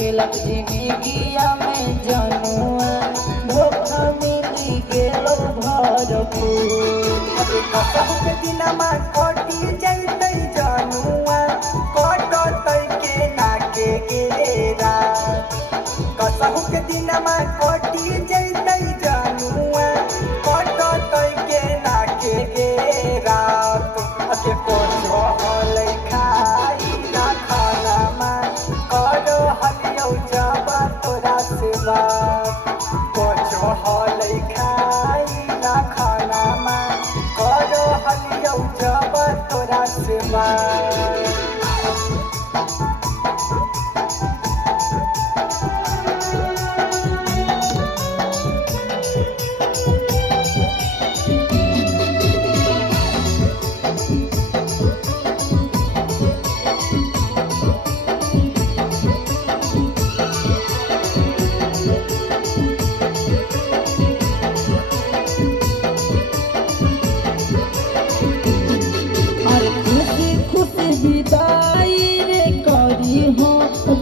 अकेलक जिंदगिया में जनुआ धोखा मिली गेलो भरपूर। अबे कसम के दिनमा कटी जैतै जनुआ कटतै के नाके गेरा। कसम के दिनमा कटी जैतै जनुआ कटतै के नाके गेरा। अके कोछो हलै खाई ना खानामा करो हलियौ जब तोरा से बात। कोछो हलै खाई ना खानामा करो हलियौ जब तोरा से बात।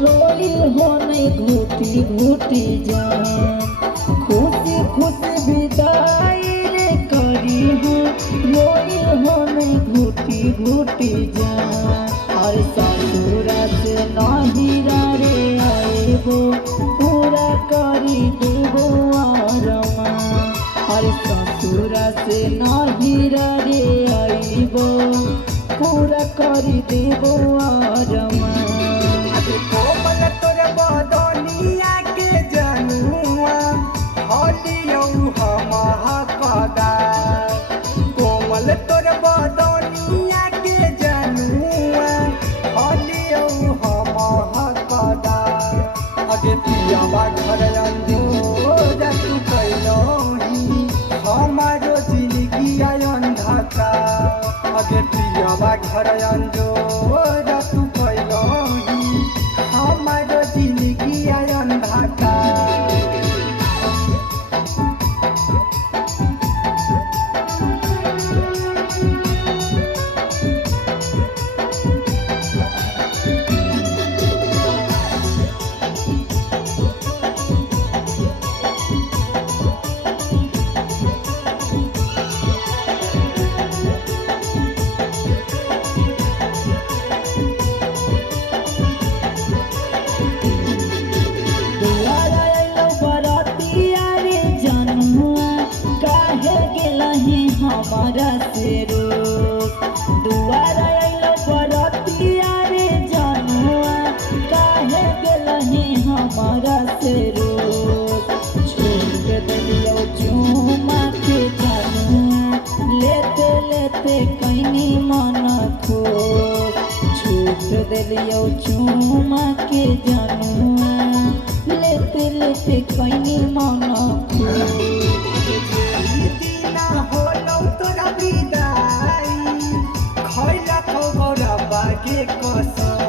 रोई हो नहीं घुटी घुटी जान खुशी खुशी विदाई रे करी हो रोई हो नहीं घुटी घुटी जान। और ससुरा से नहिरा रे आएबो पूरा करी देबो आरमा। और ससुरा से नहिरा रे आएबो पूरा करी देबो आरमा। कोमल तोर बदनिया के जनुआ हलियौ हम हकदा। कोमल तोर बदनिया के जनुआ हलियौ हम हकदा। अगे पियावा घर अंजोर तू कैलही हमारो जिंदगी अंधकार। अगे पियावा घर अंजोर तू कैलही हमारो जिंदगी अंधकार। हमारा से रोज दुआरा आइलो बरतिया रे जनुआ काहे गेलही हमारा से रोज। छोड़ दिलियो चुमा के जनुआ लेते लेते कैनी मन खोज। छूट दिलियो चुमा के जनुआ लेते लेते कैनी मन खोज। तोरा विदाई खैला खबर बागे कसम।